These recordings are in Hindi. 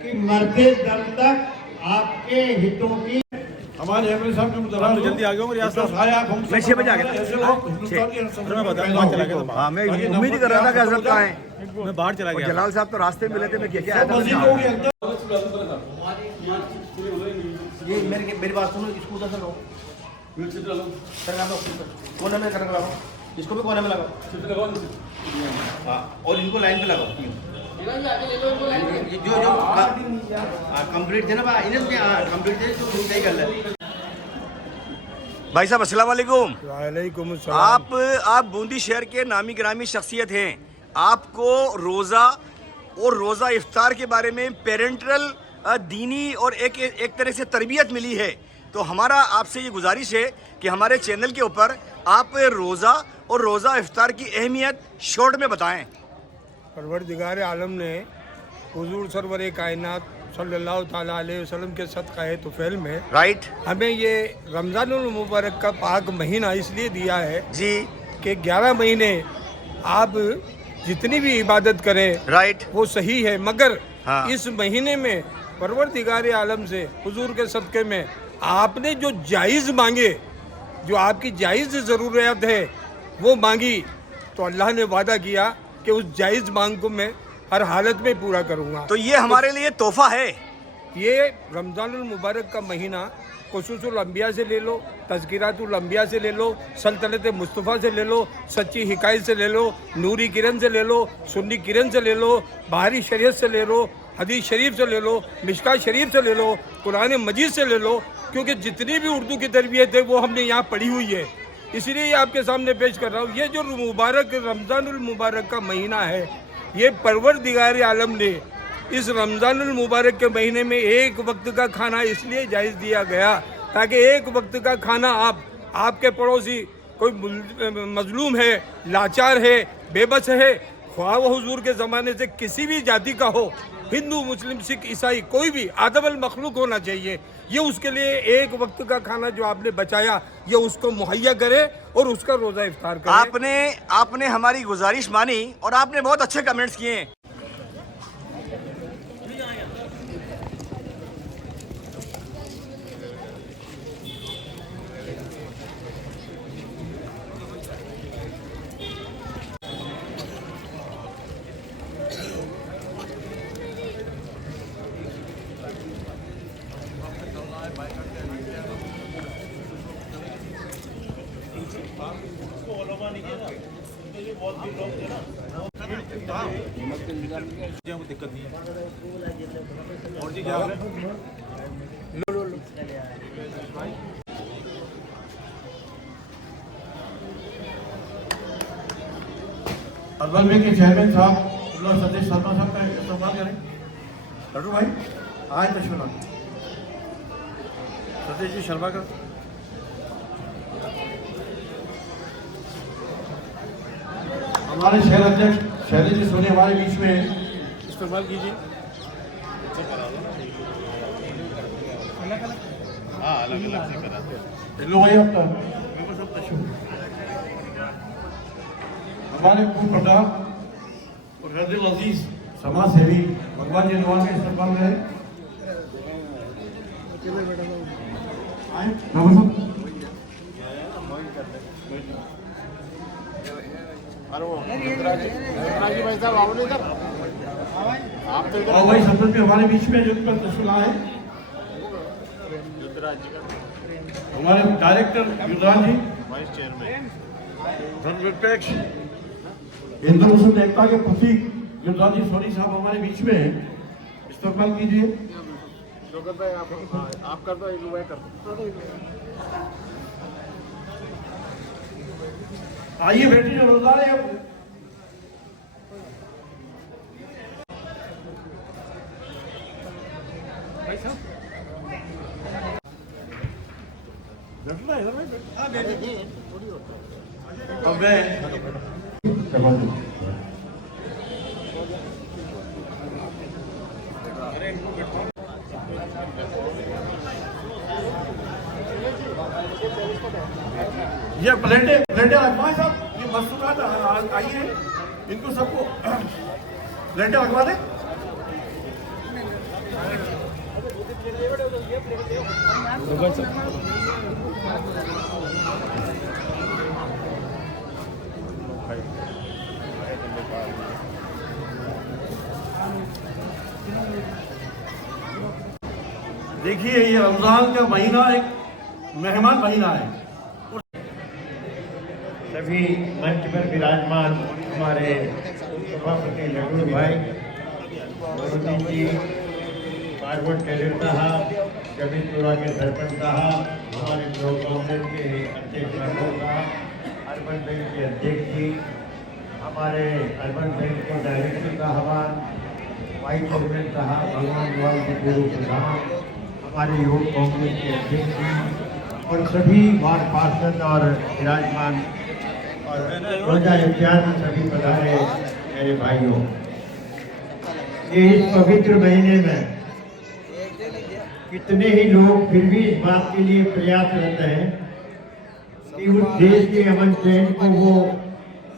कि मरते दम तक आपके हितों की। हमारे एमएलए साहब ने मुझे तो जल्दी आ गया मेरे आसपास। मैं 6 बजे आ गया। हाँ, मैं उम्मीद ही कर रहा था कि हजरत कहाँ है। मैं बाहर चला गया। जलाल साहब तो रास्ते में मिले थे, मैं क्या आया था। ये मेरी बात सुनो, इसको उधर से लो, कोने में लगा, इसको भी कोने में लगाओ। हाँ, और इनको लाइन पे लगाओ। जो कंप्लीट थे ना भाई, इन्हें कंप्लीट थे, जो सही कर ले। भाई साहब अस्सलाम वालेकुम। वालेकुम अस्सलाम। आप बूंदी शहर के नामी गिरामी शख्सियत हैं। आपको रोज़ा और रोज़ा इफ्तार के बारे में पेरेंटल दीनी और एक तरह से तरबियत मिली है। तो हमारा आपसे ये गुजारिश है कि हमारे चैनल के ऊपर आप रोज़ा और रोज़ा इफ्तार की अहमियत शॉर्ट में बताएं। परवरदिगार आलम ने हुजूर सरवर कायनात सल्लल्लाहु ताला अलैहि वसल्लम के सदक़े तुफ़ैल में राइट हमें ये रमज़ानुल मुबारक का पाक महीना इसलिए दिया है जी कि 11 महीने आप जितनी भी इबादत करें राइट वो सही है, मगर हाँ। इस महीने में परवरदिगार आलम से हुजूर के सदक़े में आपने जो जायज़ मांगे, जो आपकी जायज़ ज़रूरियात है वो मांगी, तो अल्लाह ने वादा किया कि उस जायज़ मांग को मैं हर हालत में पूरा करूँगा। तो ये हमारे लिए तोहफा है। ये रमज़ानुल मुबारक का महीना खुसूसुल अंबिया से ले लो, तज़किरातुल अंबिया से ले लो, सल्तनत मुस्तफ़ा से ले लो, सच्ची हिकायत से ले लो, नूरी किरण से ले लो, सुन्नी किरण से ले लो, बाहरी शरीयत से ले लो, हदीस शरीफ से ले लो, मिशकात शरीफ से ले लो, कुरान मजीद से ले लो, क्योंकि जितनी भी उर्दू की तरबियत है वो हमने यहाँ पढ़ी हुई है। इसीलिए ये आपके सामने पेश कर रहा हूँ। ये जो मुबारक रमज़ानुल मुबारक का महीना है, ये परवरदिगार आलम ने इस रमज़ानुल मुबारक के महीने में एक वक्त का खाना इसलिए जायज़ दिया गया ताकि एक वक्त का खाना आपके पड़ोसी कोई मजलूम है, लाचार है, बेबस है, ख्वाह वो हुजूर के ज़माने से किसी भी जाति का हो, हिंदू मुस्लिम सिख ईसाई कोई भी आदमल मखलूक होना चाहिए, ये उसके लिए एक वक्त का खाना जो आपने बचाया ये उसको मुहैया करे और उसका रोज़ा इफ्तार करे। आपने हमारी गुजारिश मानी और आपने बहुत अच्छे कमेंट्स किए हैं। दिक्कत नहीं है। और जी क्या हाल है? अर्बन बैंक के चेयरमैन साहब सतीश शर्मा साहब का इस्तेमाल करें। लड्डू भाई आए तशरीफ सतीश जी शर्मा का हमारे शहर अध्यक्ष शैलेश जी सोनी हमारे बीच में इस्तेमाल कीजिए। हाँ अलग अलग से कराते लो भाई आपका हमारे पूर्व प्रधान और गैर अजीज समाज सेवी भगवान जी नवाज के इस्तेमाल में और भाई संसद में हमारे बीच में जिनका तस्वीर है हमारे डायरेक्टर युद्धराज जी, वाइस चेयरमैन धर्मनिरपेक्ष हिंदू मुस्लिम एकता के प्रतीक युद्धराज जी सोनी साहब हमारे बीच में इस्तेमाल कीजिए। आप कर दो, आइए बेटी जो रोज़ार है ये प्लेटें लगवाए साहब, ये मस्तूरात आई है, इनको सबको प्लेटें लगवा दें। देखिए, ये रमजान का महीना एक मेहमान महीना है। सभी मंच पर विराजमान हमारे सभापति लड्डू भाई, मोदी जी, पार्वत टेलर साहब, जबीपुरा के सरपंच साहब, हमारे ब्लॉक कांग्रेस के अध्यक्ष राठौर साहब, अर्बन बैंक के अध्यक्ष जी, हमारे अर्बन बैंक के डायरेक्टर साहबान, वाइस चेयरमैन साहब, भगवान लाल के पूर्व प्रधान, हमारे युवक कांग्रेस के अध्यक्ष जी और सभी वार्ड पार्षद और विराजमान और रोजा इफ्तार में सभी पधारे मेरे भाइयों। ये इस पवित्र महीने में कितने ही लोग फिर भी इस बात के लिए प्रयासरत हैं कि उस देश के अमन चैन को वो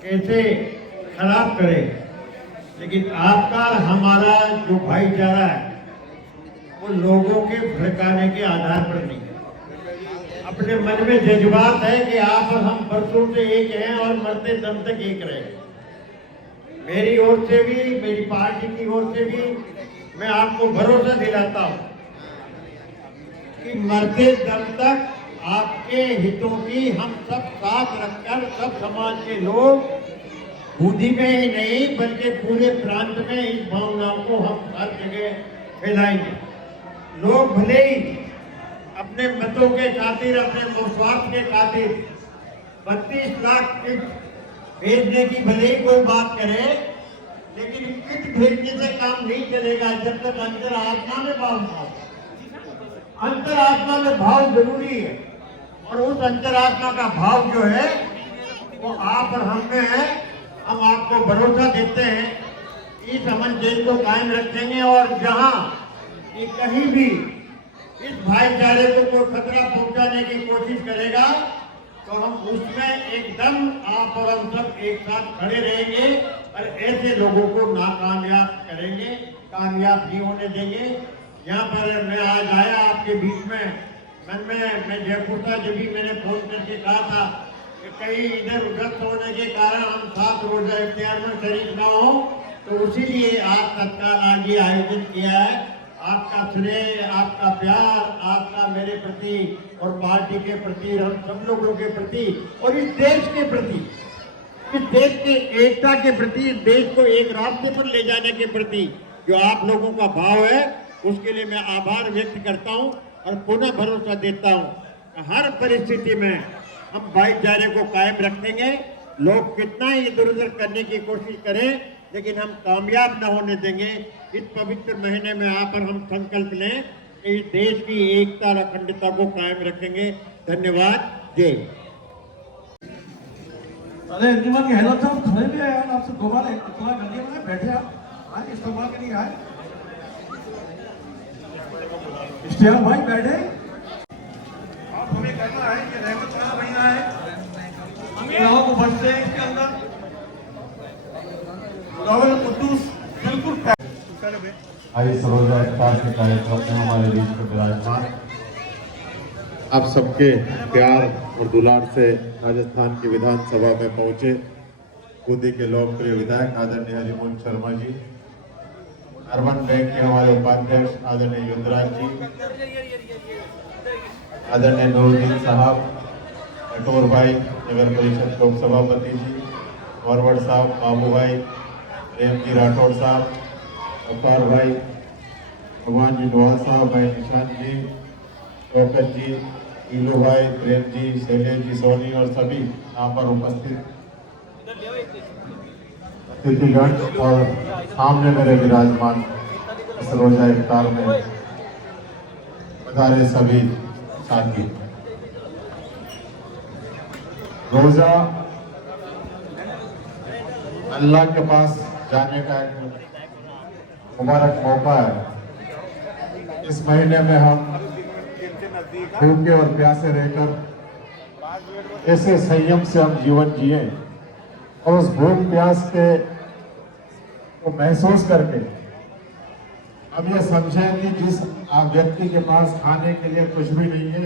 कैसे खराब करे, लेकिन आपका हमारा जो भाईचारा है वो लोगों के भड़काने के आधार पर नहीं है। अपने मन में जज्बात है कि आप और हम बरसों से एक हैं और मरते दम तक एक रहे। मेरी ओर से भी, मेरी पार्टी की ओर से भी मैं आपको भरोसा दिलाता हूं कि मरते दम तक आपके हितों की हम सब साथ रखकर सब समाज के लोग बूंदी में ही नहीं बल्कि पूरे प्रांत में इस भावना को हम हर जगह फैलाएंगे। लोग भले ही अपने मतों के खातिर, अपने स्वार्थ के खातिर 32 लाख किट भेजने की भले ही कोई बात करे, लेकिन किट भेजने से काम नहीं चलेगा जब तक अंतरात्मा में भाव ना हो। अंतरात्मा में भाव जरूरी है और उस अंतरात्मा का भाव जो है वो आप और हम में है। हम आपको भरोसा देते हैं इस अमन चैन को कायम रखेंगे और जहां ये कहीं भी इस भाईचारे को कोई खतरा पहुंचाने की कोशिश करेगा तो हम उसमें एकदम आप और हम सब एक साथ खड़े रहेंगे और ऐसे लोगों को नाकामयाब करेंगे, कामयाब नहीं होने देंगे। यहाँ पर मैं आज आया आपके बीच में, मन में मैं जयपुर था, जब भी मैंने फोन करके कहा था कि कहीं इधर उधर होने के कारण हम 7 रोजा इफ्तियार में शरीक ना हो, तो उसीलिए आज तत्काल आज ये आयोजन किया है। आपका स्नेह, आपका प्यार, आपका मेरे प्रति और पार्टी के प्रति, हम सब लोगों के प्रति और इस देश के प्रति, इस देश के एकता के प्रति, इस देश को एक रास्ते पर ले जाने के प्रति जो आप लोगों का भाव है, उसके लिए मैं आभार व्यक्त करता हूं और पुनः भरोसा देता हूं। हर परिस्थिति में हम भाईचारे को कायम रखेंगे। लोग कितना ही इधर उधर करने की कोशिश करें, लेकिन हम कामयाब न होने देंगे। इस पवित्र महीने में आप और हम संकल्प लें कि इस देश की एकता और अखंडता को कायम रखेंगे। धन्यवाद। जय। अरे अंजुमन के हेलो साहब खड़े भी आए यार, आपसे दोबारा इतना गंदी में बैठे आप आज इस्तेमाल के लिए आए। इश्तियाक भाई बैठे, आप हमें कहना है कि रहमत का महीना है, लोगों को बचते हैं इसके अंदर कुद्दूस बिल्कुल। आज रोजा इफ्तार के कार्यक्रम में हमारे बीच में विराजमान आप सबके प्यार और दुलार से राजस्थान की विधानसभा में पहुंचे बूंदी के लोकप्रिय विधायक आदरणीय हरिमोहन शर्मा जी, अर्बन बैंक के हमारे उपाध्यक्ष आदरणीय युद्धराज जी, आदरणीय नूरुद्दीन साहब, राठौर भाई, नगर परिषद के उप सभापति जी, फॉरवर्ड साहब, बाबू भाई, प्रेम जी राठौर साहब, अवतार भाई, भगवान जी डोहाल साहब, भाई निशान जी, शौकत जी, ईलू भाई, प्रेम जी, शैलेश जी सोनी और सभी यहाँ पर उपस्थित अतिथिगण और सामने मेरे विराजमान इस रोजा इफ्तार में पधारे सभी साथी। रोजा अल्लाह के पास जाने का एक मुबारक मौका है। इस महीने में हम भूखे और प्यासे रहकर ऐसे संयम से हम जीवन जिए और उस भूख प्यास के को महसूस करके अब ये समझें कि जिस व्यक्ति के पास खाने के लिए कुछ भी नहीं है,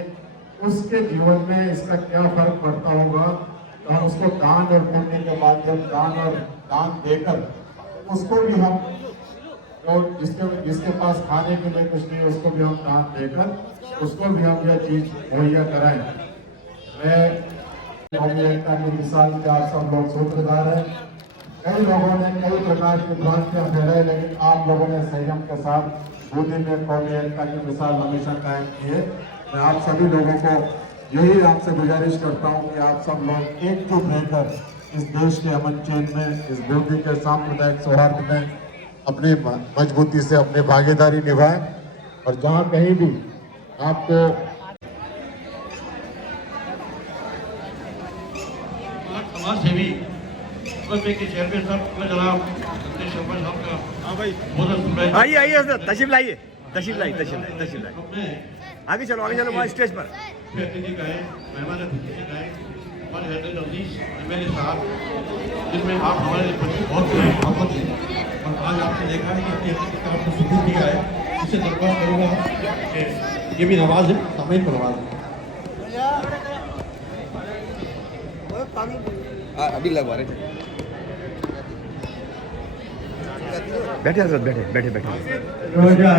उसके जीवन में इसका क्या फर्क पड़ता होगा। तो हम उसको दान और पुण्य के माध्यम दान देकर उसको भी हम, जो जिसके पास खाने के लिए कुछ नहीं है, उसको भी हम दान देकर उसको भी हम यह चीज मुहैया कराएं। मैं कौमी एकता की मिसाल के आप सब लोग सूत्रधार हैं। कई लोगों ने कई प्रकार की भ्रांतियां फैलाई, लेकिन आप लोगों ने संयम के साथ बूंदी में कौमी एकता की मिसाल हमेशा कायम की है। मैं आप सभी लोगों को यही आपसे गुजारिश करता हूं कि आप सब लोग एकजुट रहकर इस देश के अमन चैन में, इस बूंदी के सांप्रदायिक सौहार्द में अपनी मजबूती से अपनी भागीदारी निभाएं। और जहां कहीं भी आपको समाज सेवी के चेयरमैन साहब जनाब सतीश शर्मा साहब का, हाँ भाई, बहुत आइए आइए तशरीफ लाइए, तशरीफ लाइए। आगे चलो वहाँ स्टेज पर। अतिथि गए, मेहमान अतिथि गए, हमारे हैदर अजीज एमएलए साहब, जिनमें आप हमारे लिए बहुत मोहब्बत है। और आज आपने देखा है कि अपनी अपनी तरफ से सुकून दिया है। इससे दरख्वास्त करूँगा कि ये भी नवाज है, सामयिक पर नवाज है। अभी लगवा रहे थे। बैठे हजरत, बैठे। रोजा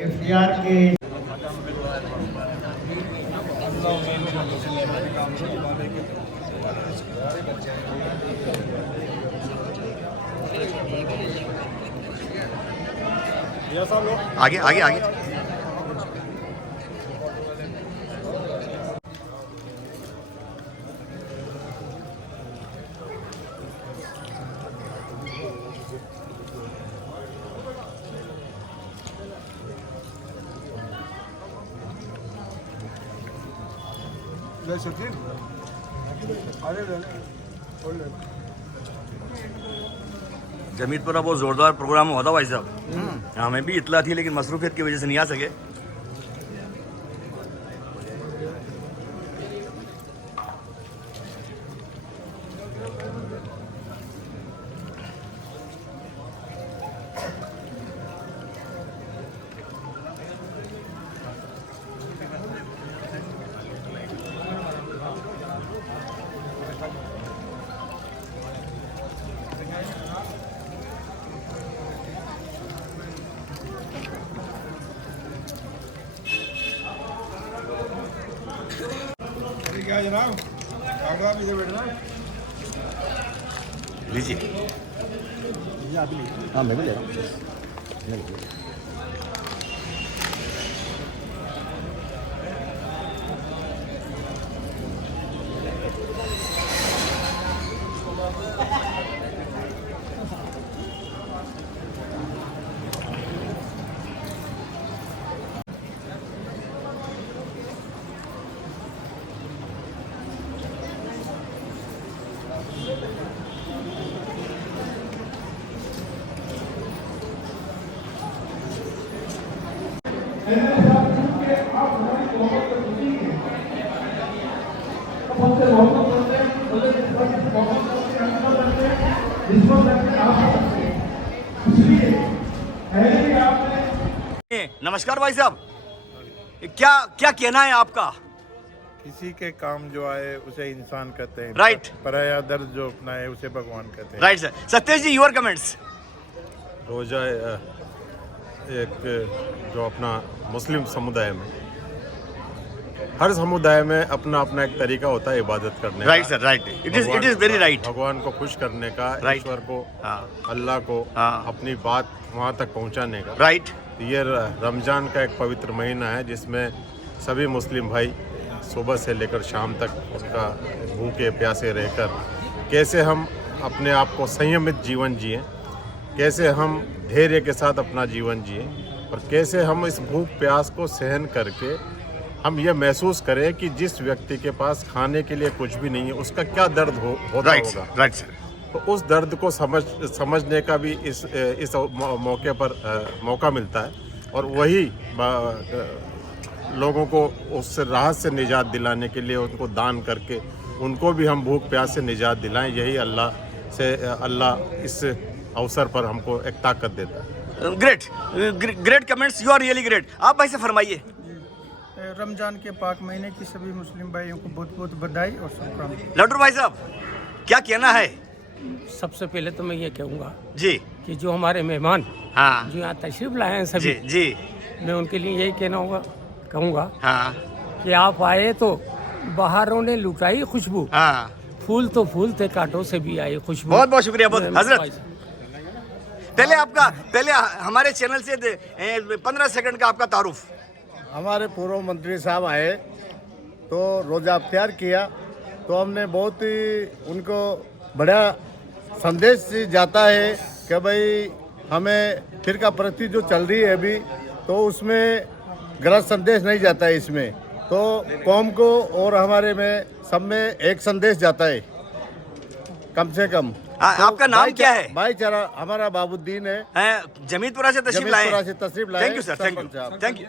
इफ्तियार के आगे। जमीत पर बहुत जोरदार प्रोग्राम हुआ था भाई साहब। हमें भी इतला थी, लेकिन मसरूफियत की वजह से नहीं आ सके। क्या जनाब, आप इधर बैठना। लीजिए। हाँ मैं भी ले रहा हूँ। नमस्कार भाई साहब, क्या कहना है आपका? किसी के काम जो आए उसे इंसान कहते हैं। राइट। पराया दर्द जो अपनाए उसे भगवान कहते हैं। Right sir. Satyesh ji, your comments. रोजा एक जो अपना मुस्लिम समुदाय में, हर समुदाय में अपना अपना एक तरीका होता है इबादत करने का। Right sir, right. It is very right. भगवान को खुश करने का, Right. ईश्वर को, हाँ। अल्लाह को हाँ। अपनी बात वहाँ तक पहुँचाने का। राइट। ये रमज़ान का एक पवित्र महीना है जिसमें सभी मुस्लिम भाई सुबह से लेकर शाम तक उसका भूखे प्यासे रहकर कैसे हम अपने आप को संयमित जीवन जिएं, कैसे हम धैर्य के साथ अपना जीवन जिएं, और कैसे हम इस भूख प्यास को सहन करके हम ये महसूस करें कि जिस व्यक्ति के पास खाने के लिए कुछ भी नहीं है उसका क्या दर्द होता होगा। Right sir. तो उस दर्द को समझने का भी इस मौके पर मौका मिलता है, और वही लोगों को उस राहत से निजात दिलाने के लिए उनको दान करके उनको भी हम भूख प्यास से निजात दिलाएं। यही अल्लाह इस अवसर पर हमको एक ताकत देता है। Great great comments, you are really great. आप भाई से फरमाइए। रमजान के पाक महीने की सभी मुस्लिम भाइयों को बहुत बहुत बधाई और शुभकामनाएं। लड्डू भाई साहब क्या कहना है? सबसे पहले तो मैं ये कहूँगा जी कि जो हमारे मेहमान हाँ जो यहाँ तशरीफ लाए हैं जी सभी, जी मैं उनके लिए यही कहूँगा हाँ कि आप आए तो बाहरों ने लुटाई खुशबू, हाँ, फूल तो फूल थे कांटों से भी आई खुशबू। बहुत बहुत शुक्रिया। बहुत हजरत, पहले हमारे चैनल से 15 सेकंड का आपका तारुफ। हमारे पूर्व मंत्री साहब आए तो रोज़ा अख्तियार किया, तो हमने बहुत ही उनको बड़ा संदेश जाता है कि भाई हमें फिरका प्रति जो चल रही है अभी, तो उसमें गलत संदेश नहीं जाता है इसमें, तो कौम को और हमारे में सब में एक संदेश जाता है कम से कम। आपका नाम क्या है? भाईचारा हमारा बाबुद्दीन है, जमीतपुरा से तशरीफ लाए। जमीतपुरा से तशरीफ लाए। Thank you sir, thank you sarpanch साहब। Thank you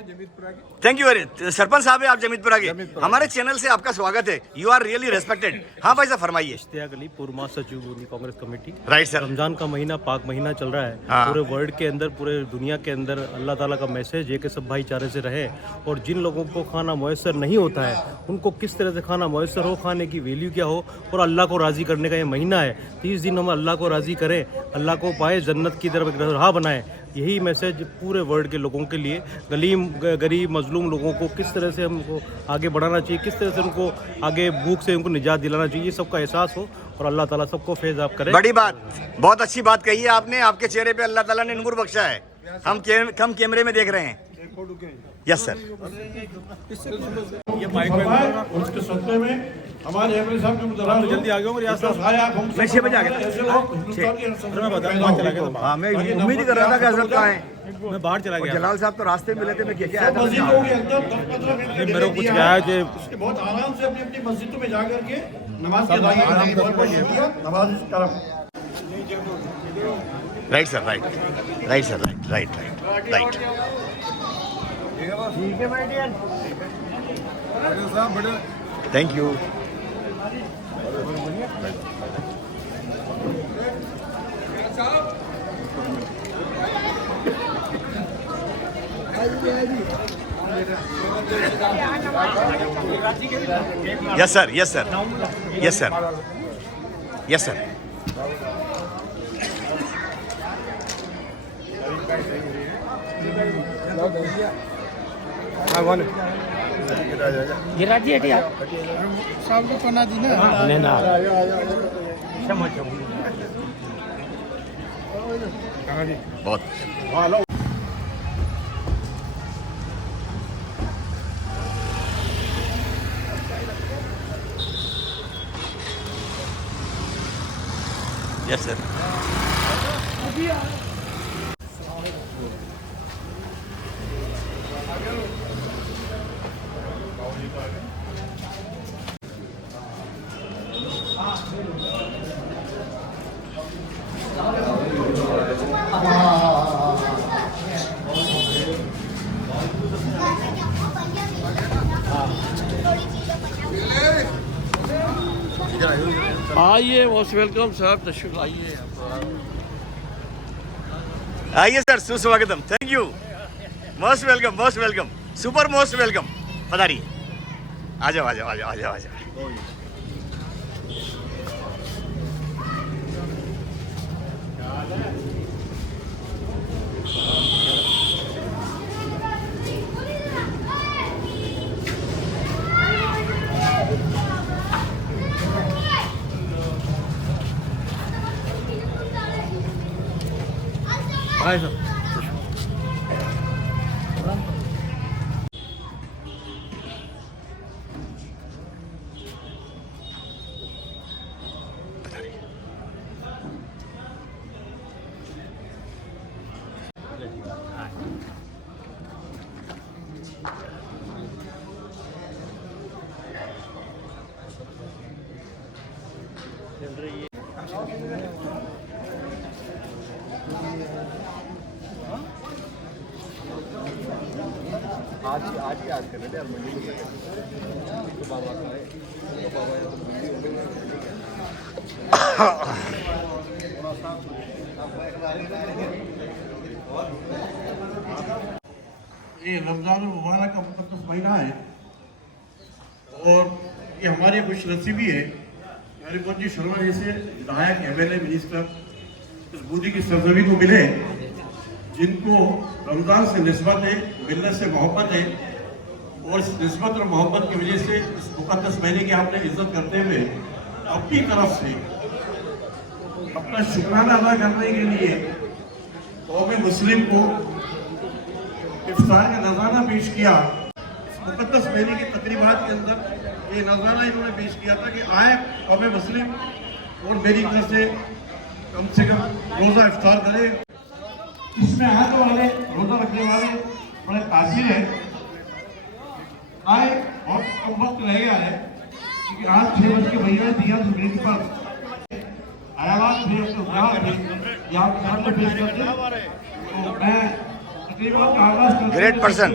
thank you very. Sarpanch साहब है आप जमीतपुरा के, जमीतपुरा हमारे चैनल से आपका स्वागत है। You are really respected. हाँ भाई साहब फरमाइए। इश्तियाक अली, पूर्व महासचिव पूर्वी Congress committee. Right sir. Ramzan का महीना पाक महीना चल रहा है। हाँ। पूरे वर्ल्ड के अंदर, पूरे दुनिया के अंदर अल्लाह ताला का मैसेज है कि सब भाईचारे से रहे, और जिन लोगों को खाना मुयस्सर नहीं होता है उनको किस तरह से खाना मुयस्सर हो, खाने की वैल्यू क्या हो, और अल्लाह को राज़ी करने का ये महीना है। 30 दिन हम अल्लाह को राज़ी करें, अल्लाह को पाए, जन्नत की तरफ एक राह बनाए। यही मैसेज पूरे वर्ल्ड के लोगों के लिए, गरीब मजलूम लोगों को किस तरह से हमको आगे बढ़ाना चाहिए, किस तरह से उनको आगे भूख से उनको निजात दिलाना चाहिए, सबका एहसास हो, और अल्लाह ताला सबको फैज़याब करे। बड़ी बात, बहुत अच्छी बात कही है आपने। आपके चेहरे पे अल्लाह ताला ने नूर बख्शा है। हम कैमरे में देख रहे हैं। Yes sir. ये माइक और उसके सत्ते में हमारे एमएलए साहब के मुदर्रास जल्दी आ गए। मैं 6 बजे आ गया। हाँ, मैं उम्मीद ही कर रहा था कि हजरत कहाँ हैं। मैं बाहर चला गया, जलाल साहब तो रास्ते में मिले थे, मैं क्या आया था। मेरे को कुछ कहा कि बहुत आराम से अपनी अपनी मस्जिदों में जाकर के नमाज की अदायगी करें। नमाज करम। Right sir, right sir, right. ठीक है भाई dear. Thank you. Yes sir, yes sir, yes sir, yes sir. गिराजी हटिया साहब को पना दी ना। लेना बहुत यस सर। आइए, मोस्ट वेलकम साहब, तशरीफ आइए। आइए सर, सुस्वागतम। Thank you. Most welcome, super most welcome. पधारिए, आ जाओ। आए सर। ये रमजान मुबारक का मुकद्दस महीना है और ये हमारी खुश नसीबी है हमारे मोदी जी शर्मा जैसे विधायक MLA मिनिस्टर इस बूदी की सरजमी को मिले जिनको रमजान से निस्बत है, मिलने से मोहब्बत है और इस निस्बत और मोहब्बत की वजह से इस मुकद्दस महीने की हमने इज्जत करते हुए अपनी तरफ से अपना शुक्राना अदा करने के लिए कौम मुस्लिम को इफ्तार का नजराना पेश किया। इस मुकद्दस महीने की तकरीबात के अंदर ये नजराना इन्होंने पेश किया था कि आए कौम मुस्लिम और मेरी तरफ से कम रोज़ा इफ्तार करे। इसमें आने वाले रोज़ा रखने वाले बड़े तासीर है। आए बहुत कम वक्त रह गया है क्योंकि आज 6:42 पर आयात भी अपने ग्राहक भी यहाँ पे सामने पेश करते हैं। तो मैं तकरीबन का आगाज ग्रेट पर्सन